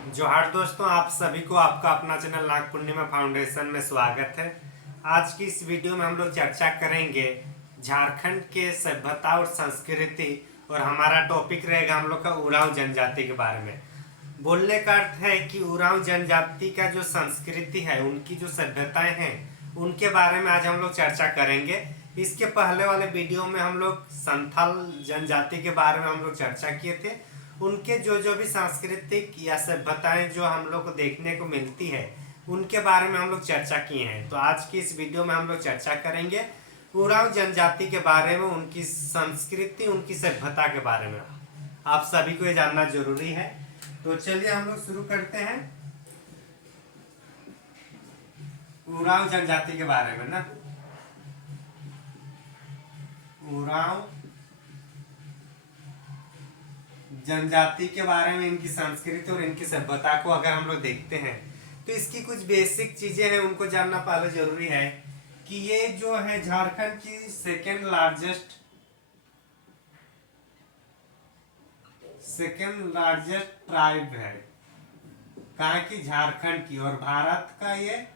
जोहार दोस्तों, आप सभी को आपका अपना चैनल नाग पूर्णिमा फाउंडेशन में स्वागत है। आज की इस वीडियो में हम लोग चर्चा करेंगे झारखंड के सभ्यता और संस्कृति, और हमारा टॉपिक रहेगा हम लोग का उरांव जनजाति के बारे में। बोलने का अर्थ है कि उरांव जनजाति का जो संस्कृति है, उनकी जो सभ्यताएं हैं, उनके बारे में आज हम लोग चर्चा करेंगे। इसके पहले वाले वीडियो में हम लोग संथाल जनजाति के बारे में हम लोग चर्चा किए थे। उनके जो जो भी सांस्कृतिक या सभ्यताएं जो हम लोग को देखने को मिलती है, उनके बारे में हम लोग चर्चा किए हैं। तो आज की इस वीडियो में हम लोग चर्चा करेंगे उरांव जनजाति के बारे में, उनकी संस्कृति, उनकी सभ्यता के बारे में। आप सभी को ये जानना जरूरी है। तो चलिए हम लोग शुरू करते हैं उरांव जनजाति के बारे में ना। उरांव जनजाति के बारे में, इनकी संस्कृति और इनकी सभ्यता को अगर हम लोग देखते हैं तो इसकी कुछ बेसिक चीजें हैं, उनको जानना पहले जरूरी है कि ये जो है झारखंड की सेकेंड लार्जेस्ट ट्राइब है। कहा कि झारखंड की, और भारत का ये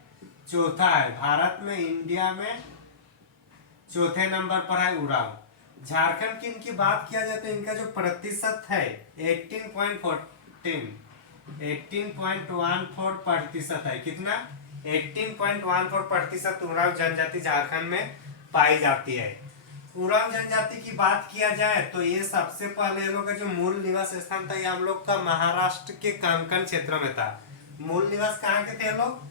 चौथा है। भारत में, इंडिया में चौथे नंबर पर है उरांव। झारखंड की इनकी बात किया जाए तो इनका जो प्रतिशत है 18.14 है। कितना? 18.14% उरांव जनजाति झारखंड में पाई जाती है। उरांव जनजाति की बात किया जाए तो ये सबसे पहले लोग का जो मूल निवास स्थान था, ये हम लोग का महाराष्ट्र के कोंकण क्षेत्र में था। मूल निवास कहाँ के थे लोग?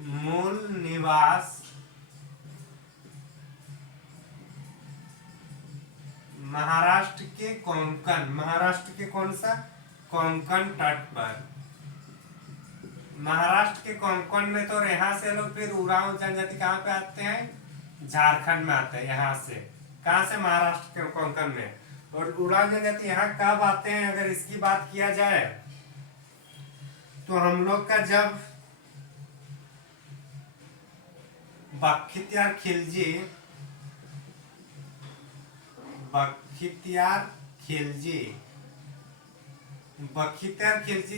मूल निवास महाराष्ट्र के कोंकण, महाराष्ट्र के कौन सा? कोंकण तट पर। महाराष्ट्र के कोंकण में। तो यहाँ से लोग फिर उरांव जनजाति कहाँ पे आते हैं? झारखंड में आते हैं। यहाँ से कहाँ से? महाराष्ट्र के कोंकण में। और उरांव जनजाति यहाँ कब आते हैं अगर इसकी बात किया जाए तो हम लोग का जब बख्तियार खिलजी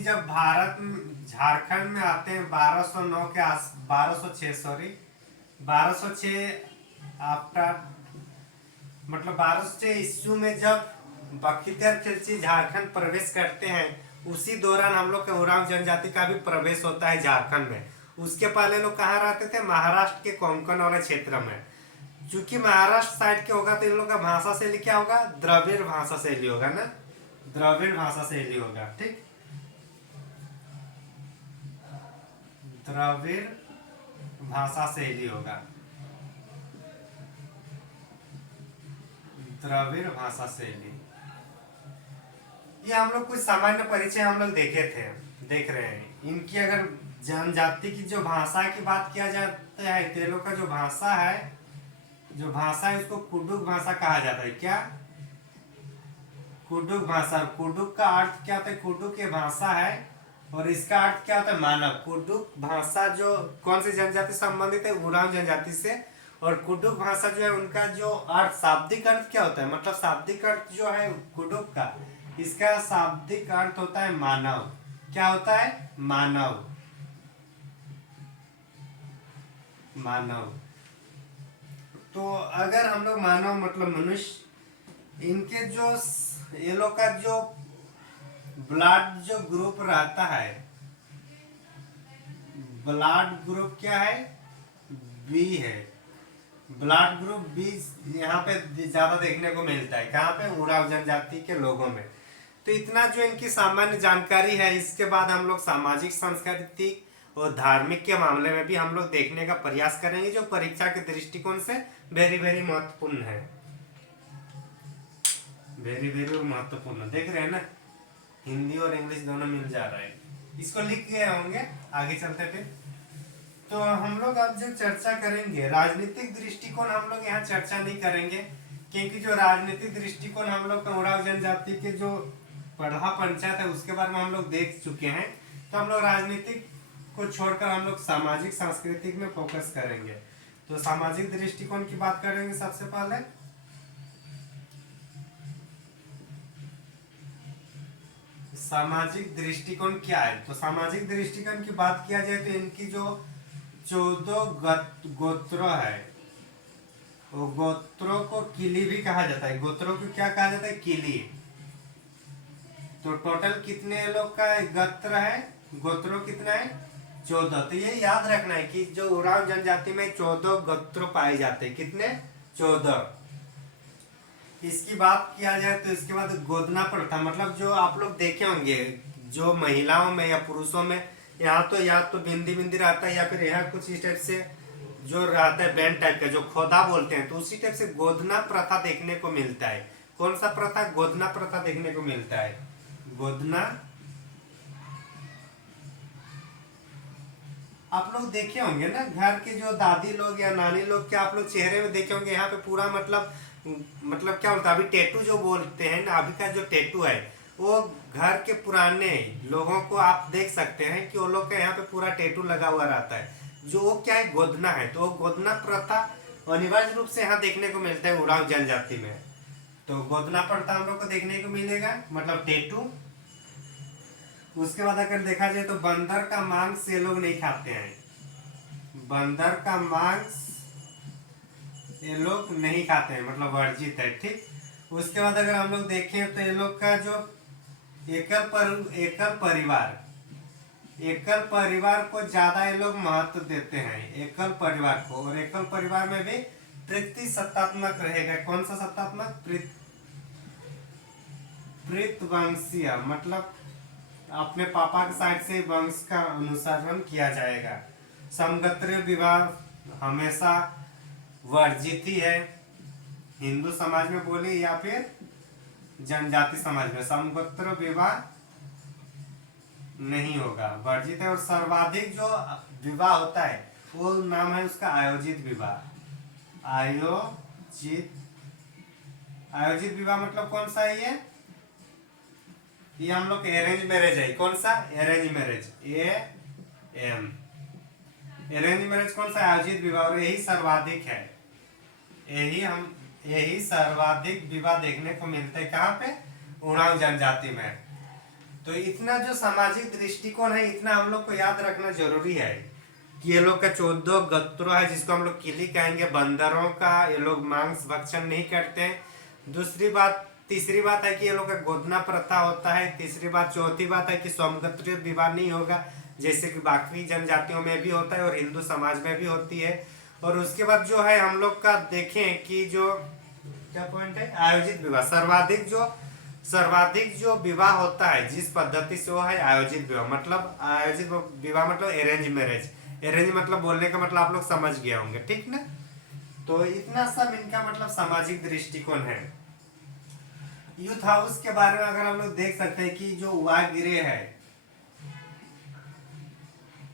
जब झारखंड में आते हैं 1206 आफ्टर, मतलब 1206 ईस्वी में जब बख्तियार खिलजी झारखंड प्रवेश करते हैं, उसी दौरान हम लोग के उरांव जनजाति का भी प्रवेश होता है झारखंड में। उसके पहले लोग कहाँ रहते थे? महाराष्ट्र के कोंकण वाले क्षेत्र में। क्योंकि महाराष्ट्र साइड के होगा तो इन लोग का भाषा शैली क्या होगा? द्रविड़ भाषा शैली होगा ना। द्रविड़ भाषा शैली होगा, ठीक। द्रविड़ भाषा शैली होगा। द्रविड़ भाषा शैली। ये हम लोग कुछ सामान्य परिचय हम लोग देख रहे हैं। इनकी अगर जनजाति की जो भाषा की बात किया जाता है, तेलों का जो भाषा है उसको कुडुक भाषा कहा जाता है। क्या? कुडुक भाषा। कुडुक का अर्थ क्या होता है? कुडुक ये भाषा है और इसका अर्थ क्या होता है? मानव। कुडुक भाषा जो कौन सी जनजाति से संबंधित है? उरांव जनजाति से। और कुडुक भाषा जो है, उनका जो अर्थ, शाब्दिक अर्थ क्या होता है? मतलब शाब्दिक अर्थ जो है कुडुक का, इसका शाब्दिक अर्थ होता है मानव। क्या होता है? मानव। मानव। तो अगर हम लोग मानव मतलब मनुष्य, इनके जो ये लोग का जो ब्लड जो ग्रुप रहता है, ब्लड ग्रुप क्या है? बी है। ब्लड ग्रुप बी यहाँ पे ज्यादा देखने को मिलता है। कहाँ पे? उरांव जनजाति के लोगों में। तो इतना जो इनकी सामान्य जानकारी है। इसके बाद हम लोग सामाजिक, सांस्कृतिक और धार्मिक के मामले में भी हम लोग देखने का प्रयास करेंगे, जो परीक्षा के दृष्टिकोण से वेरी वेरी महत्वपूर्ण है। वेरी वेरी महत्वपूर्ण। देख रहे हैं ना, हिंदी और इंग्लिश दोनों मिल जा रहा है। इसको लिख गए होंगे, आगे चलते थे। तो हम लोग अब जब चर्चा करेंगे राजनीतिक दृष्टिकोण, हम लोग यहाँ चर्चा नहीं करेंगे, क्योंकि जो राजनीतिक दृष्टिकोण हम लोग उरांव जनजाति के जो पढ़ा पंचायत है उसके बारे में हम लोग देख चुके हैं। तो हम लोग राजनीतिक को छोड़कर हम लोग सामाजिक, सांस्कृतिक में फोकस करेंगे। तो सामाजिक दृष्टिकोण की बात करेंगे सबसे पहले। सामाजिक दृष्टिकोण क्या है? तो सामाजिक दृष्टिकोण की बात किया जाए तो इनकी जो 14 गोत्र है, वो गोत्रों को किली भी कहा जाता है। गोत्रों को क्या कहा जाता है? किली। तो टोटल कितने लोग का गोत्र है? गोत्रों कितना है? 14। तो ये याद रखना है कि जो उरांव जनजाति में 14 गोत्र पाए जाते हैं। कितने? 14। इसकी बात किया जाए तो इसके बाद गोदना प्रथा, मतलब जो आप लोग देखे होंगे जो महिलाओं में या पुरुषों में यहाँ तो या तो बिंदी बिंदी रहता है, या फिर यहाँ कुछ इस टाइप से जो रहता है बैंड टाइप का, जो खोदा बोलते हैं, तो उसी टाइप से गोदना प्रथा देखने को मिलता है। कौन सा प्रथा? गोदना प्रथा देखने को मिलता है। गोदना। आप लोग देखे होंगे ना, घर के जो दादी लोग या नानी लोग के आप लोग चेहरे में देखे होंगे, यहाँ पे पूरा मतलब क्या बोलते हैं, अभी टैटू जो बोलते हैं ना, अभी का जो टैटू है वो घर के पुराने लोगों को आप देख सकते हैं कि वो लोग का यहाँ पे पूरा टैटू लगा हुआ रहता है, जो वो क्या है? गोदना है। तो वो गोदना प्रथा अनिवार्य रूप से यहाँ देखने को मिलता है उरांव जनजाति में। तो गोदना प्रथा हम लोग को देखने को मिलेगा, मतलब टैटू। उसके बाद अगर देखा जाए तो बंदर का मांस ये लोग नहीं खाते हैं। बंदर का मांस ये लोग नहीं खाते हैं, मतलब वर्जित है। ठीक। उसके बाद अगर हम लोग देखें तो ये लोग का जो एकल परिवार को ज्यादा ये लोग महत्व देते हैं, एकल परिवार को। और एकल परिवार में भी तृतीय सत्तात्मक रहेगा। कौन सा सत्तात्मक? प्रीतवंशीय, मतलब अपने पापा के साइड से वंश का अनुसरण किया जाएगा। समगोत्रीय विवाह हमेशा वर्जित ही है। हिंदू समाज में बोले या फिर जनजाति समाज में समगोत्र विवाह नहीं होगा, वर्जित है। और सर्वाधिक जो विवाह होता है वो नाम है उसका आयोजित विवाह। आयोजित विवाह मतलब कौन सा है ये हम लोग अरेंज मैरिज है। कौन सा? Arrange marriage. अरेंज मैरिज कौन सा? आयोजित विवाह। और यही सर्वाधिक है। यही सर्वाधिक विवाह देखने को मिलते हैं कहाँ पे? उरांव जनजाति में। तो इतना जो सामाजिक दृष्टिकोण है, इतना हम लोग को याद रखना जरूरी है कि ये लोग का 14 गोत्र है, जिसको हम लोग किली कहेंगे। बंदरों का ये लोग मांस भक्षण नहीं करते हैं। तीसरी बात है कि ये लोग का गोदना प्रथा होता है। तीसरी बात। चौथी बात है कि समगोत्रीय विवाह नहीं होगा, जैसे कि बाकी जनजातियों में भी होता है और हिंदू समाज में भी होती है। और उसके बाद जो है हम लोग का देखें कि जो क्या पॉइंट है? आयोजित विवाह। सर्वाधिक जो विवाह होता है जिस पद्धति से, वो है आयोजित विवाह। मतलब आयोजित विवाह मतलब अरेंज मैरिज। अरेंज मतलब बोलने का मतलब आप लोग समझ गए होंगे। ठीक ना? तो इतना सब इनका मतलब सामाजिक दृष्टिकोण है। यूथ हाउस के बारे में अगर हम लोग देख सकते हैं कि जो वागिरे है,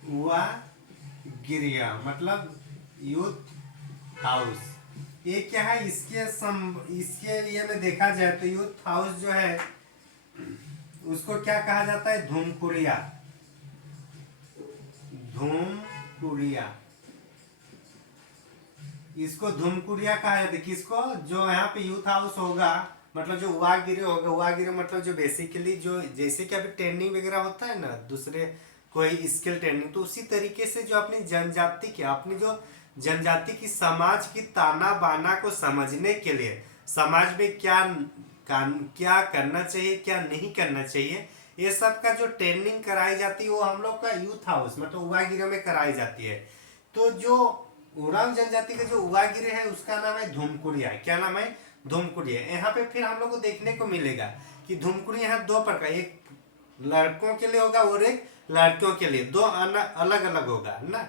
वागिरिया मतलब यूथ हाउस, ये क्या है? इसके लिए में देखा जाए तो यूथ हाउस जो है उसको क्या कहा जाता है? धूमकुड़िया। धूमकुड़िया, इसको धूमकुड़िया कहा जाता है। किसको? जो यहाँ पे यूथ हाउस होगा, मतलब जो वागिरे होगा। वागिरे मतलब जो बेसिकली जो जैसे कि अभी ट्रेनिंग वगैरह होता है ना, दूसरे कोई स्किल ट्रेनिंग, तो उसी तरीके से जो अपनी जनजाति की समाज की ताना बाना को समझने के लिए, समाज में क्या करना चाहिए, क्या नहीं करना चाहिए, ये सब का जो ट्रेनिंग कराई जाती है वो हम लोग का यूथ हाउस मतलब उवागिरे में कराई जाती है। तो जो उरांव जनजाति का जो उवागिरे है उसका नाम है धूमकुड़िया। क्या नाम है? धूमकुड़िया। यहाँ पे फिर हम लोग को देखने को मिलेगा कि धूमकुड़िया यहाँ दो प्रकार, एक लड़कों के लिए होगा और एक लड़कियों के लिए। दो अलग अलग होगा ना।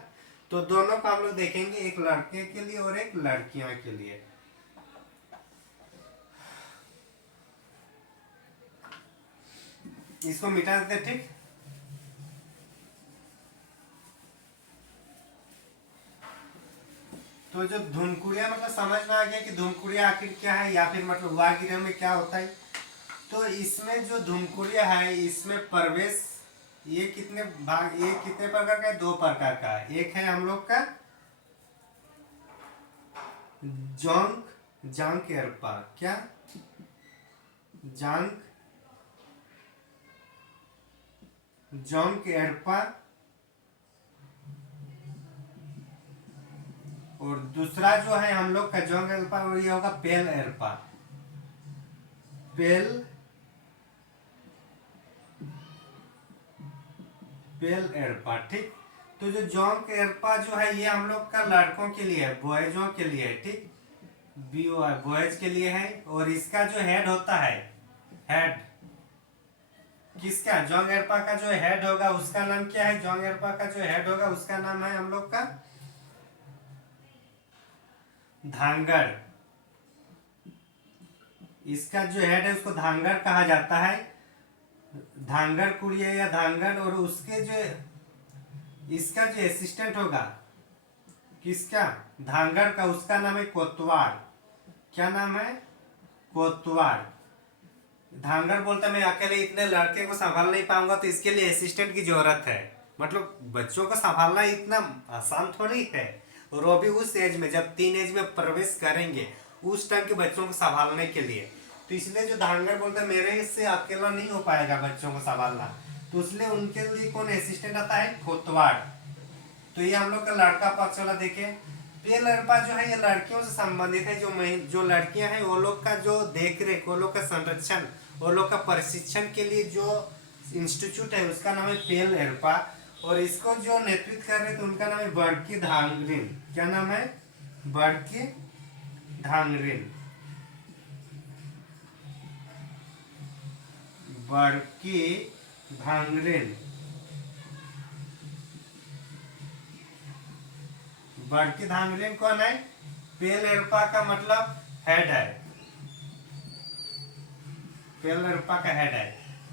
तो दोनों को हम लोग देखेंगे, एक लड़के के लिए और एक लड़कियों के लिए। इसको मिटा देते। ठीक। तो जो धूमकुड़िया मतलब समझ में आ गया कि धूमकुड़िया आखिर क्या है, या फिर मतलब वागिरे में क्या होता है। तो इसमें जो धूमकुड़िया है, इसमें प्रवेश ये कितने प्रकार का है? 2 प्रकार का है। एक है हम लोग का जांक एरपा। क्या? जांक जोंक एरपा और दूसरा जो है हम लोग का जोंक एरपा और ये होगा पेल एरपा। पेल पेल एरपा, ठीक। तो जो जोंक एरपा जो है ये हम लोग का लड़कों के लिए है, बॉयजों के लिए है, ठीक। बॉयज के लिए है। और इसका जो हेड होता है, हेड किसका, जोंग एरपा का जो हेड होगा उसका नाम क्या है, जोंग एरपा का जो हेड होगा उसका नाम है हम लोग का धांगड़। इसका जो हेड है उसको धांगड़ कहा जाता है, धांगड़ कुड़िया या धांगड़। और उसके जो इसका जो असिस्टेंट होगा किसका, धांगड़ का, उसका नाम है कोतवाल। क्या नाम है, कोतवाल। धांगड़ बोलता मैं अकेले इतने लड़के को संभाल नहीं पाऊंगा तो इसके लिए असिस्टेंट की जरूरत है। मतलब बच्चों को संभालना इतना आसान थोड़ी है। और वो भी उस एज में जब टीन एज में प्रवेश करेंगे उस टाइम के बच्चों को संभालने के लिए। तो इसलिए जो धांगड़ बोलता है मेरे से अकेला नहीं हो पाएगा बच्चों को संभालना, तो इसलिए उनके लिए कौन असिस्टेंट आता है, कोतवाल। तो ये हम लोग का लड़का पक्ष वाला देखे। तो ये लड़का जो है ये लड़कियों से संबंधित है। जो लड़कियां हैं वो लोग का जो देख रेख, वो लोग का संरक्षण, वो लोग का प्रशिक्षण के लिए जो इंस्टीट्यूट है उसका नाम है पेल एरपा। और इसको जो नेतृत्व कर रहे थे उनका नाम है बड़की धांगरिन। क्या नाम है, बड़की धांगरिन। बड़की धांगरिन, बड़की धांगरिन कौन है, पेल एरपा का मतलब हेड है, पेल एरपा का हेड है।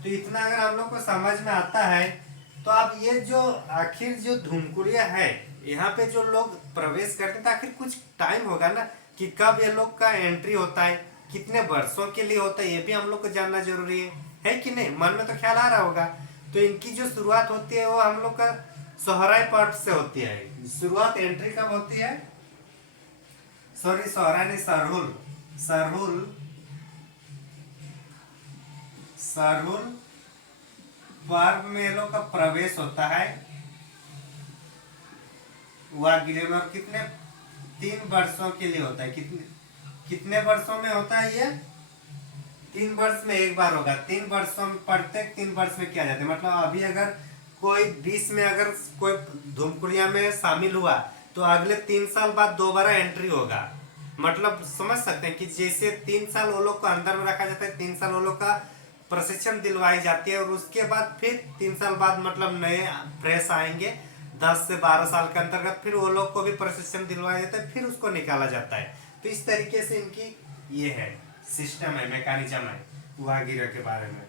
तो इतना अगर हम लोग को समझ में आता है तो अब ये जो आखिर जो धुमकुड़िया है यहाँ पे जो लोग प्रवेश करते हैं तो आखिर कुछ टाइम होगा ना कि कब ये लोग का एंट्री होता है, कितने वर्षों के लिए होता है, ये भी हम लोग को जानना जरूरी है कि नहीं। मन में तो ख्याल आ रहा होगा। तो इनकी जो शुरुआत होती है वो हम लोग का सोहराई पर्व से होती है। शुरुआत एंट्री कब होती है, सॉरी सोहराई नहीं, सरहुल, सरहुल, सरहुल पर्व में ये लोग का प्रवेश होता है वागिरे में। और कितने, 3 वर्षों के लिए होता है। कितने वर्षों में होता है ये, 3 वर्ष में एक बार होगा। 3 वर्षों में, प्रत्येक 3 वर्ष में किया जाता है। मतलब अभी अगर कोई 20 में अगर कोई धूमकुड़िया में शामिल हुआ तो अगले 3 साल बाद दोबारा एंट्री होगा। मतलब समझ सकते हैं कि जैसे 3 साल वो लोग को अंदर में रखा जाता है, 3 साल वो लोग का प्रशिक्षण दिलवाई जाती है। और उसके बाद फिर 3 साल बाद मतलब नए फ्रेश आएंगे 10 से 12 साल के अंतर्गत, फिर वो लोग को भी प्रशिक्षण दिलवाया जाता है, फिर उसको निकाला जाता है। तो इस तरीके से इनकी ये है सिस्टम है, मैकेनिज्म है वहागिरा के बारे में।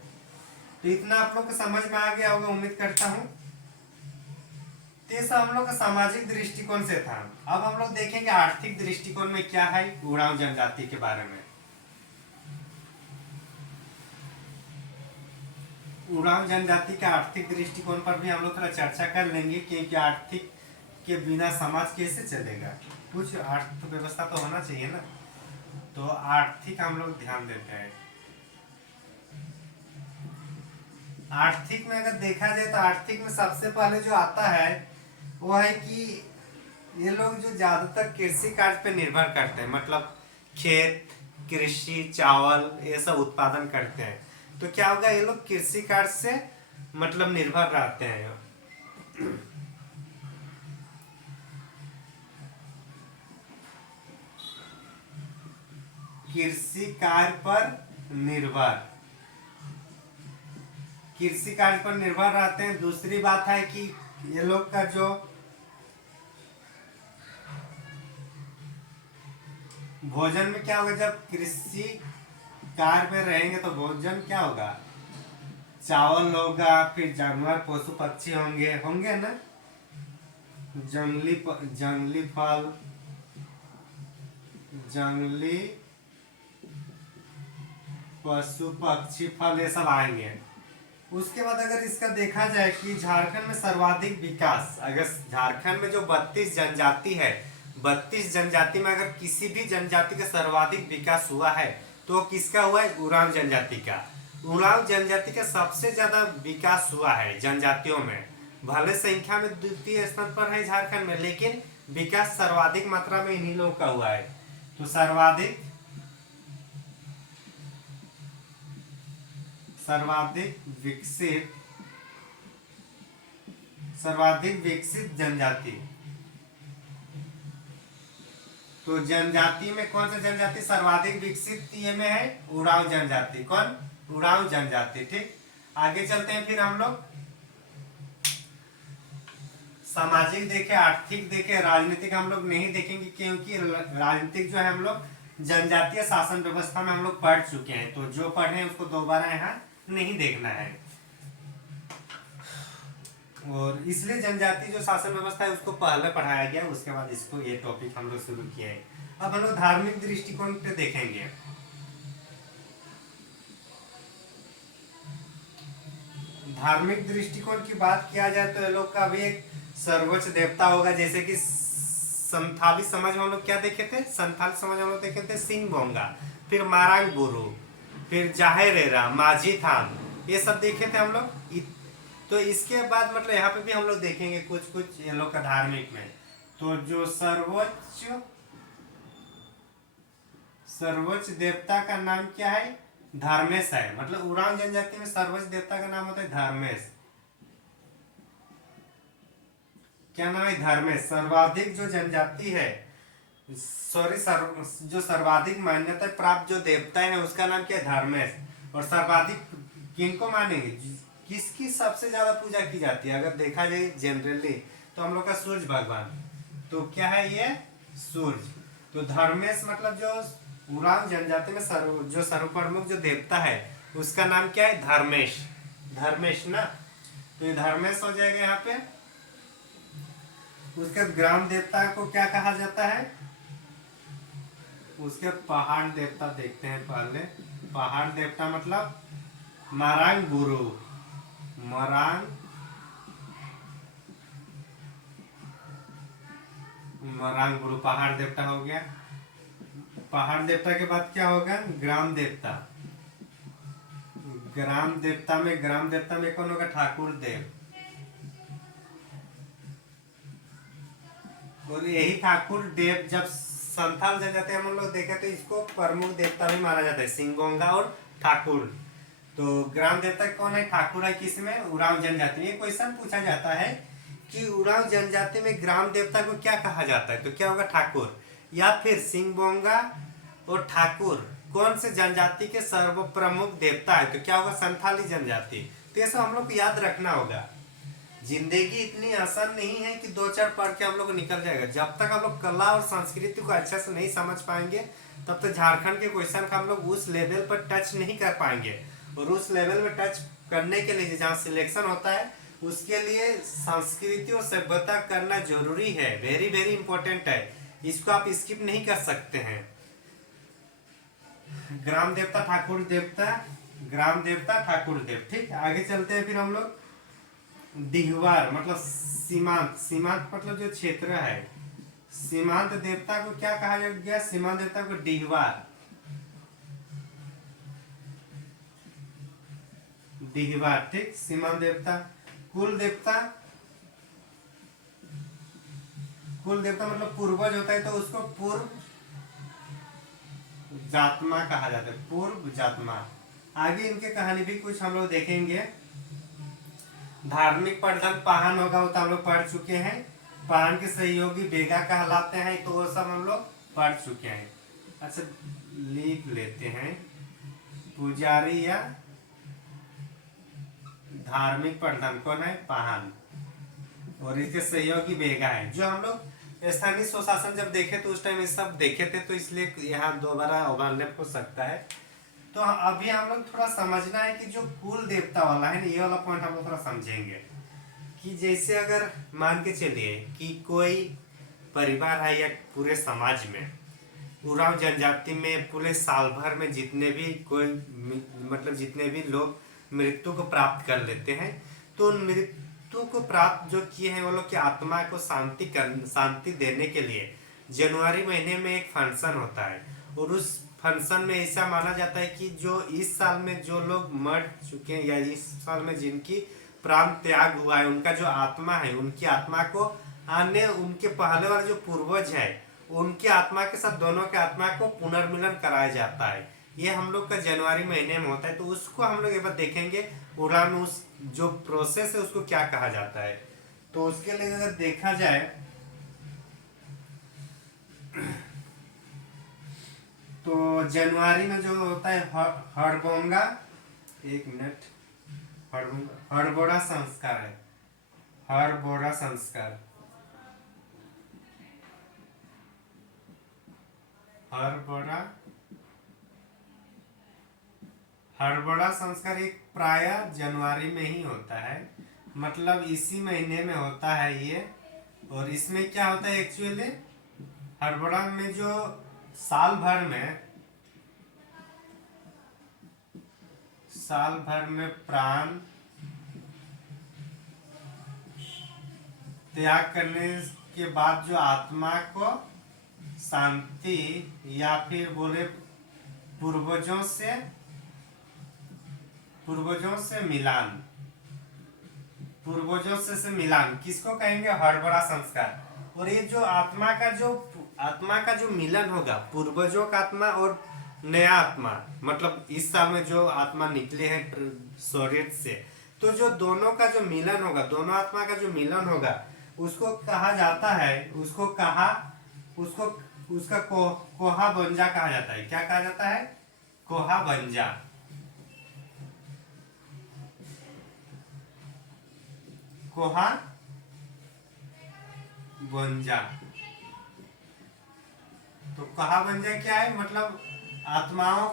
तो इतना आप लोग को समझ में आ गया होगा उम्मीद करता हूँ। तो हम लोग का सामाजिक दृष्टिकोण से था। अब हम लोग देखेंगे आर्थिक दृष्टिकोण में क्या है उरांव जनजाति के बारे में। उरांव जनजाति के आर्थिक दृष्टिकोण पर भी हम लोग थोड़ा चर्चा कर लेंगे क्योंकि आर्थिक के बिना समाज कैसे चलेगा, कुछ अर्थव्यवस्था तो होना चाहिए ना। तो आर्थिक हम लोग ध्यान देते हैं। आर्थिक में अगर देखा जाए तो आर्थिक में सबसे पहले जो आता है वो है कि ये लोग जो ज्यादातर कृषि कार्य पे निर्भर करते हैं। मतलब खेत, कृषि, चावल ये सब उत्पादन करते हैं। तो क्या होगा, ये लोग कृषि कार्य से मतलब निर्भर रहते हैं। कृषि कार्य पर निर्भर, कृषि कार्य पर निर्भर रहते हैं। दूसरी बात है कि ये लोग का जो भोजन में क्या होगा, जब कृषि कार्य में रहेंगे तो भोजन क्या होगा, चावल होगा, फिर जानवर पशु पक्षी होंगे ना, जंगली फल, जंगली पशु पक्षी फल ये सब आएंगे। उसके बाद अगर इसका देखा जाए कि झारखंड में सर्वाधिक विकास, अगर झारखंड में जो 32 जनजाति है, 32 जनजाति में अगर किसी भी जनजाति का सर्वाधिक विकास हुआ है तो किसका हुआ है, उरांव जनजाति का। उरांव जनजाति का सबसे ज्यादा विकास हुआ है जनजातियों में। भले संख्या में द्वितीय स्थान पर है झारखंड में, लेकिन विकास सर्वाधिक मात्रा में इन्हीं लोगों का हुआ है। तो सर्वाधिक विकसित जनजाति। तो जनजाति में कौन सा जनजाति सर्वाधिक विकसित ये में है? उरांव जनजाति। कौन? उरांव जनजाति। ठीक, आगे चलते हैं। फिर हम लोग सामाजिक देखे, आर्थिक देखे, राजनीतिक हम लोग नहीं देखेंगे, क्योंकि राजनीतिक जो है हम लोग जनजातीय शासन व्यवस्था में हम लोग पढ़ चुके हैं, तो जो पढ़े हैं उसको दोबारा यहाँ नहीं देखना है। और इसलिए जनजातीय जो शासन व्यवस्था है उसको पहले पढ़ाया गया, उसके बाद इसको ये टॉपिक हम लोग शुरू किया है। अब हम लोग धार्मिक दृष्टिकोण पे देखेंगे। धार्मिक दृष्टिकोण की बात किया जाए तो ये लोग का भी एक सर्वोच्च देवता होगा, जैसे कि संथाली समाज में हम लोग क्या देखे थे? संथाली समाज में हम लोग देखे थे सिंह बोंगा, फिर मारांग गुरु, फिर जाहेरेरा, माझी थान, ये सब देखे थे हम लोग। तो इसके बाद मतलब यहाँ पे भी हम लोग देखेंगे कुछ कुछ ये लोग का धार्मिक में। तो जो सर्वोच्च देवता का नाम क्या है? धर्मेश है। मतलब उरांव जनजाति में सर्वोच्च देवता का नाम होता है धर्मेश। क्या नाम है? धर्मेश। सर्वाधिक जो जनजाति है, जो सर्वाधिक मान्यता प्राप्त जो देवता है उसका नाम क्या है? धर्मेश। और सर्वाधिक किनको मानेंगे? किसकी सबसे ज्यादा पूजा की जाती है अगर देखा जाए जनरली, तो हम लोग का सूर्य भगवान। तो क्या है ये? सूर्य। तो धर्मेश मतलब जो उरांव जनजाति में जो सर्वप्रमुख जो देवता है उसका नाम क्या है? धर्मेश। धर्मेश ना, तो ये धर्मेश हो जाएगा यहाँ पे। उसके ग्राम देवता को क्या कहा जाता है? उसके पहाड़ देवता देखते हैं पहले। पहाड़ देवता मतलब मारांग गुरु। मरांग गुरु पहाड़ देवता हो गया। पहाड़ देवता के बाद क्या होगा? ग्राम देवता। ग्राम देवता में कौन होगा? ठाकुर देव। और यही ठाकुर देव जब संथाल जनजाति हम लोग देखे तो इसको प्रमुख देवता भी माना जाता है, सिंगोंगा और ठाकुर। तो ग्राम देवता कौन है? ठाकुर है। किसमें? उरांव जनजाति में। क्वेश्चन पूछा जाता है कि उरांव जनजाति में ग्राम देवता को क्या कहा जाता है, तो क्या होगा? ठाकुर। या फिर सिंगोंगा और ठाकुर कौन से जनजाति के सर्व प्रमुख देवता है, तो क्या होगा? संथाली जनजाति। तो ये सब हम लोग को याद रखना होगा। जिंदगी इतनी आसान नहीं है कि 2-4 पढ़ के हम लोग को निकल जाएगा। जब तक हम लोग कला और संस्कृति को अच्छे से नहीं समझ पाएंगे तब तक झारखंड के क्वेश्चन का हम लोग उस लेवल पर टच नहीं कर पाएंगे। और उस लेवल में टच करने के लिए जहाँ सिलेक्शन होता है उसके लिए संस्कृति और सभ्यता करना जरूरी है, वेरी वेरी इंपॉर्टेंट है। इसको आप स्किप नहीं कर सकते हैं। ग्राम देवता, ठाकुर देवता, ग्राम देवता, ठाकुर देव। ठीक, आगे चलते हैं। फिर हम लोग डिहवार मतलब सीमांत। सीमांत मतलब जो क्षेत्र है। सीमांत देवता को क्या कहा गया? सीमांत देवता को डिहवार। डिहवार। ठीक, सीमांत देवता। कुल देवता, कुल देवता मतलब पूर्वज होता है, तो उसको पूर्व जातमा कहा जाता है। पूर्व जातमा। आगे इनके कहानी भी कुछ हम लोग देखेंगे। धार्मिक प्रधान पाहन होगा, वो तो हम लोग पढ़ चुके हैं। पाहन के सहयोगी बेगा कहलाते हैं, तो वो सब हम लोग पढ़ चुके हैं। अच्छा, लिख लेते हैं। पुजारी या धार्मिक प्रधान कौन है? पाहन। और इसके सहयोगी बेगा है। जो हम लोग स्थानीय स्वशासन जब देखे तो उस टाइम ये सब देखे थे, तो इसलिए यहाँ दोबारा ओवरलैप हो सकता है। तो अभी हम लोग थोड़ा समझना है कि जो कुल देवता वाला है ना, ये वाला पॉइंट हम लोग थोड़ा समझेंगे कि जैसे अगर मान के चलिए कि कोई परिवार है या पूरे समाज में उरांव जनजाति में पूरे साल भर में जितने भी कोई मतलब जितने भी लोग मृत्यु को प्राप्त कर लेते हैं, तो उन मृत्यु को प्राप्त जो किए हैं वो लोग की आत्मा को शांति देने के लिए जनवरी महीने में एक फंक्शन होता है। और उस फंक्शन में ऐसा माना जाता है कि जो इस साल में जो लोग मर चुके हैं या इस साल में जिनकी प्राण त्याग हुआ है, उनका जो आत्मा है, उनकी आत्मा को आने उनके पहले वाले जो पूर्वज है उनके आत्मा के साथ दोनों के आत्मा को पुनर्मिलन कराया जाता है। ये हम लोग का जनवरी महीने में होता है, तो उसको हम लोग एक बार देखेंगे उड़ान में उस जो प्रोसेस है उसको क्या कहा जाता है। तो उसके लिए अगर देखा जाए तो जनवरी में जो होता है हड़बोंगा, एक मिनट, हड़बोड़ा संस्कार है, हड़बोड़ा संस्कार, हड़बोड़ा संस्कार एक प्राय जनवरी में ही होता है, मतलब इसी महीने में होता है ये। और इसमें क्या होता है एक्चुअली, हड़बोड़ा में जो साल भर में प्राण त्याग करने के बाद जो आत्मा को शांति या फिर बोले पूर्वजों से मिलान, से मिलान किसको कहेंगे, हड़बड़ा संस्कार। और ये जो आत्मा का जो मिलन होगा, पूर्वजों का आत्मा और नया आत्मा, मतलब इस साल में जो आत्मा निकले हैं शरीर से, तो जो दोनों का जो मिलन होगा, दोनों आत्मा का जो मिलन होगा, उसको कहा जाता है, उसको उसका कोहा बंजा कहा जाता है। क्या कहा जाता है, कोहा बंजा। कोहा बंजा, तो कहा बंजा क्या है, मतलब आत्माओं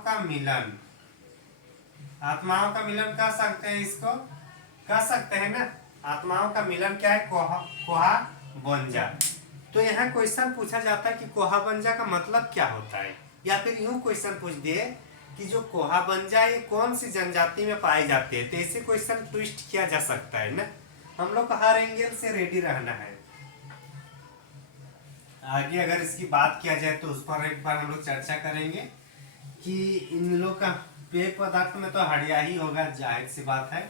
का मिलन कह सकते हैं, इसको कह सकते हैं ना, आत्माओं का मिलन क्या है, कोहा बंजा। तो यहाँ क्वेश्चन पूछा जाता है कि कोहा बंजा का मतलब क्या होता है, या फिर यूं क्वेश्चन पूछ दिए कि जो कोहा बंजा ये कौन सी जनजाति में पाए जाते हैं, तो ऐसे क्वेश्चन ट्विस्ट किया जा सकता है ना। हम लोग को हर एंगल से रेडी रहना है। आगे अगर इसकी बात किया जाए तो उस पर एक बार हम लोग चर्चा करेंगे कि इन लोग का पेय पदार्थ में तो हड़िया ही होगा, जाहिर सी बात है।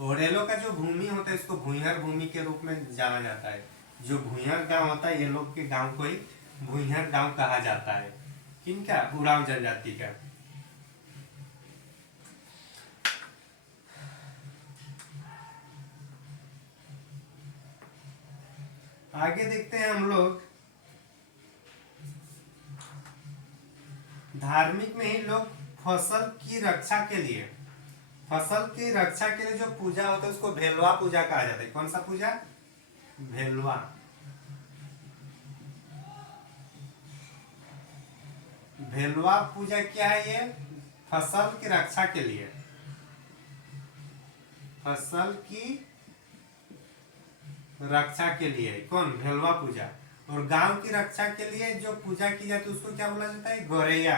और ये लोग का जो भूमि होता है इसको भूइहर भूमि के रूप में जाना जाता है। जो भूइहर गांव होता है, ये लोग के गांव को ही भूइहर गांव कहा जाता है। किनका, उरांव जनजाति का। आगे देखते हैं हम लोग, धार्मिक में ही लोग फसल की रक्षा के लिए जो पूजा होता है उसको भेलवा पूजा कहा जाता है। कौन सा पूजा, भेलवा। भेलवा पूजा क्या है, ये फसल की रक्षा के लिए, फसल की रक्षा के लिए कौन, भेलवा पूजा। और गांव की रक्षा के लिए जो पूजा की जाती है उसको क्या बोला जाता है, गौरैया।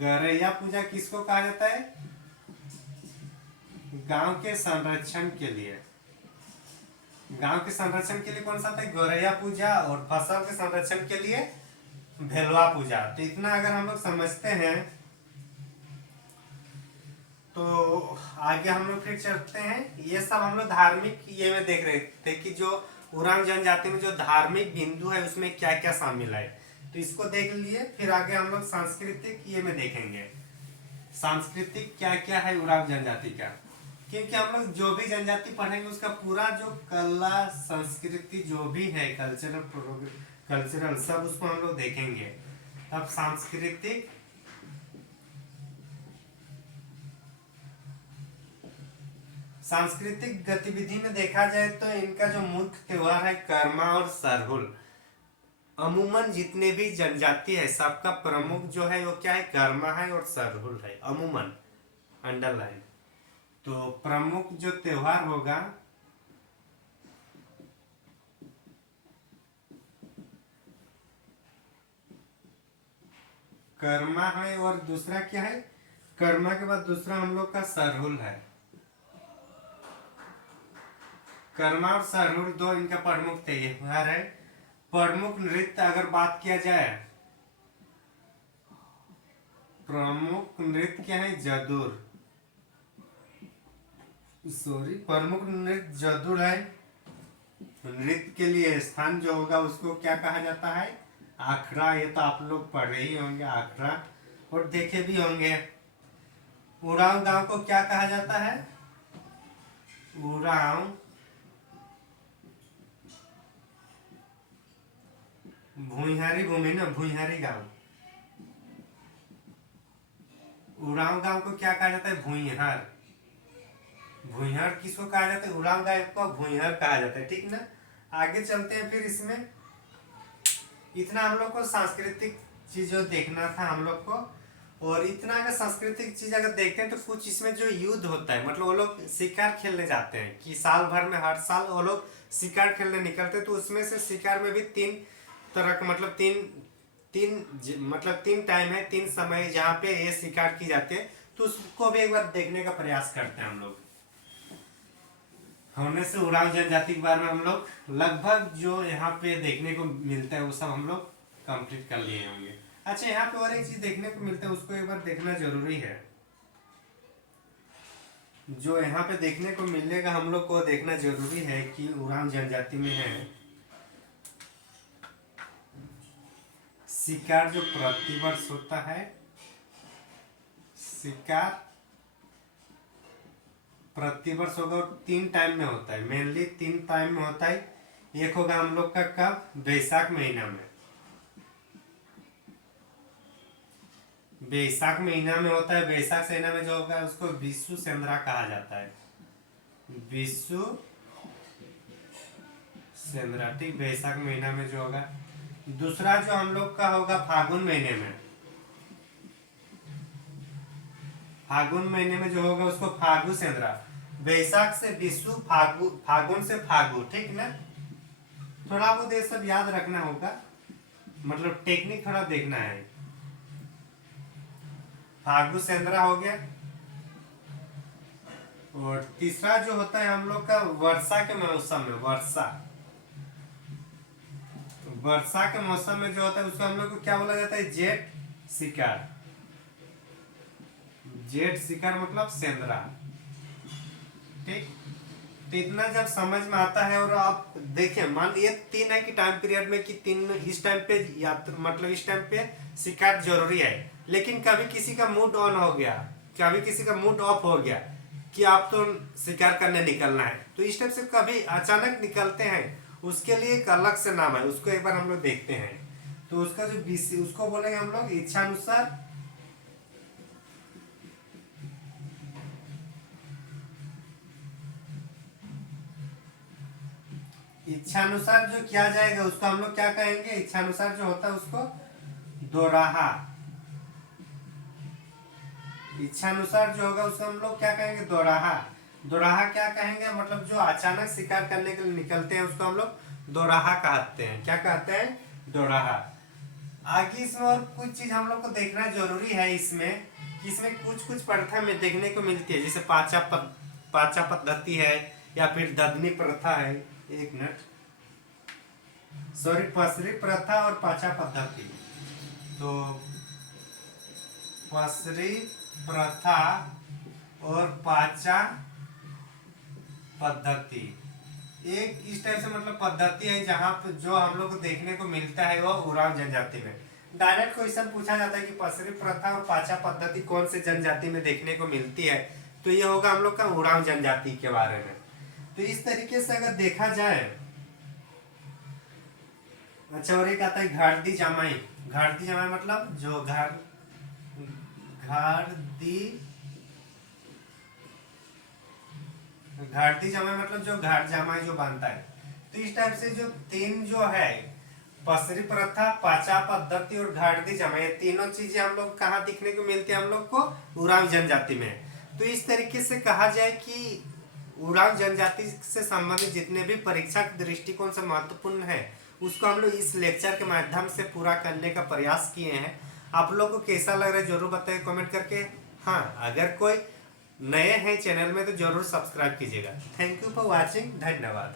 गौरैया पूजा किसको कहा जाता है, गांव के संरक्षण के लिए। गांव के संरक्षण के लिए कौन सा था, गौरैया पूजा। और फसल के संरक्षण के लिए भेलवा पूजा। तो इतना अगर हम लोग समझते हैं तो आगे हम लोग फिर चलते हैं। ये सब हम लोग धार्मिक ये में देख रहे थे कि जो उरांव जनजाति में जो धार्मिक बिंदु है उसमें क्या क्या शामिल है, तो इसको देख लिए। फिर आगे हम लोग सांस्कृतिक ये में देखेंगे, सांस्कृतिक क्या क्या है उरांव जनजाति का। क्योंकि हम लोग जो भी जनजाति पढ़ेंगे उसका पूरा जो कला संस्कृति जो भी है, कल्चरल सब उसको हम लोग देखेंगे। तब सांस्कृतिक गतिविधि में देखा जाए तो इनका जो मुख्य त्योहार है कर्मा और सरहुल। अमूमन जितने भी जनजाति है सबका प्रमुख जो है वो क्या है, कर्मा है और सरहुल है। अमूमन अंडरलाइन। तो प्रमुख जो त्योहार होगा कर्मा है, और दूसरा क्या है, कर्मा के बाद दूसरा हम लोग का सरहुल है। कर्मा और सहरूढ़ दो इनका प्रमुख थे। ये है प्रमुख नृत्य। अगर बात किया जाए प्रमुख नृत्य क्या है, जदुर, सॉरी, प्रमुख नृत्य जदुर है। नृत्य के लिए स्थान जो होगा उसको क्या कहा जाता है, आखड़ा। ये तो आप लोग पढ़े ही होंगे आखड़ा, और देखे भी होंगे। उरांव गांव को क्या कहा जाता है, उरांव भुइहारी भूमि ना, भुइहारी गांव। उरांव गांव को क्या कहा जाता है, भुइहार। भुइहार किसको कहा जाता है, उरांव गांव को भुइहार कहा जाता है, ठीक ना। आगे चलते हैं फिर। इसमें इतना हम लोग को सांस्कृतिक चीजों देखना था हम लोग को। और इतना अगर सांस्कृतिक चीज अगर देखते हैं तो कुछ इसमें जो युद्ध होता है, मतलब वो लोग शिकार खेलने जाते हैं कि साल भर में हर साल वो लोग शिकार खेलने निकलते हैं। तो उसमें से शिकार में भी तीन तरह का, मतलब तीन टाइम है, तीन समय जहाँ पे ये शिकार की जाती है। तो उसको भी एक बार देखने का प्रयास करते हैं हम लोग। होने से उरांव जनजाति के बारे में हम लोग लगभग जो यहाँ पे देखने को मिलता है वो सब हम लोग कंप्लीट कर लिए होंगे। अच्छा, यहाँ पे और एक चीज देखने को मिलता है, उसको एक बार देखना जरूरी है। जो यहाँ पे देखने को मिलेगा हम लोग को देखना जरूरी है कि उरांव जनजाति में है शिकार जो प्रतिवर्ष होता है। शिकार प्रतिवर्ष होगा और तीन टाइम में होता है, मेनली तीन टाइम में होता है। एक होगा हम लोग का कब, बैसाख महीना में। बैसाख महीना में होता है। बैसाख महीना में जो होगा उसको विषु सेंद्रा कहा जाता है, विषु सेंद्रा, ठीक। बैसाख महीना में जो होगा। दूसरा जो हम लोग का होगा फागुन महीने में। फागुन महीने में जो होगा उसको फागु सेंद्रा। बैसाख से विषु, फागुन से फागु, ठीक ना। थोड़ा बहुत ये सब याद रखना होगा, मतलब टेक्निक थोड़ा देखना है। फागु सेंद्रा हो गया। और तीसरा जो होता है हम लोग का वर्षा के मौसम में, वर्षा के मौसम में जो होता है उसको हम लोग को क्या बोला जाता है, जेठ शिकार। जेठ शिकार मतलब सेंद्रा, ठीक। तो इतना जब समझ में आता है, और आप देखिए मान लीजिए तीन है कि टाइम पीरियड में कि तीन इस टाइम पे मतलब इस टाइम पे शिकार जरूरी है। लेकिन कभी किसी का मूड ऑन हो गया, कभी किसी का मूड ऑफ हो गया कि आप तो शिकार करने निकलना है, तो इस टाइप से कभी अचानक निकलते हैं, उसके लिए एक अलग से नाम है, उसको एक बार हम लोग देखते हैं। तो उसका जो बीसी उसको बोलेंगे हम लोग इच्छानुसार। इच्छानुसार जो किया जाएगा उसको हम लोग क्या कहेंगे, इच्छानुसार जो होता है उसको दोराहा। इच्छानुसार जो होगा उसको हम लोग क्या कहेंगे, दोराहा। दोराहा क्या कहेंगे, मतलब जो अचानक शिकार करने के लिए निकलते हैं उसको हम लोग दोराहा कहते हैं। क्या कहते हैं, दोराहा। आगे इसमें और कुछ चीज हम लोग को देखना जरूरी है इसमें, कि इसमें कुछ कुछ प्रथा में देखने को मिलती है, जैसे पाचा पद्धति है, या फिर ददनी प्रथा है। एक मिनट, सॉरी, पसरी प्रथा और पाचा पद्धति। तो पसरी प्रथा और पाचा पद्धति एक इस टाइप से मतलब पद्धति है जहां पर जो हम लोग को देखने को मिलता है वो उरांव जनजाति में। डायरेक्ट क्वेश्चन पूछा जाता है कि पसरी प्रथा और पाचा पद्धति कौन से जनजाति में देखने को मिलती है, तो ये होगा हम लोग का उरांव जनजाति के बारे में। तो इस तरीके से अगर देखा जाए। अच्छा, और एक आता है घाड़दी जामाई। घाड़दी जामाई मतलब जो घाड़ती जामाई मतलब जो घाट जामाई जो बांधता है। तो इस टाइप से जो तीन जो है, पसरी प्रथा, पाचा पद्धति और घाड़ती जामाई, तीनों चीजें हम लोग कहाँ दिखने को मिलती है, हम लोग को उरांव जनजाति में। तो इस तरीके से कहा जाए कि उरांव जनजाति से संबंधित जितने भी परीक्षा के दृष्टिकोण से महत्वपूर्ण है उसको हम लोग इस लेक्चर के माध्यम से पूरा करने का प्रयास किए हैं। आप लोग को कैसा लग रहा है जरूर बताइए कमेंट करके। हाँ, अगर कोई नए हैं चैनल में तो जरूर सब्सक्राइब कीजिएगा। थैंक यू फॉर वॉचिंग, धन्यवाद।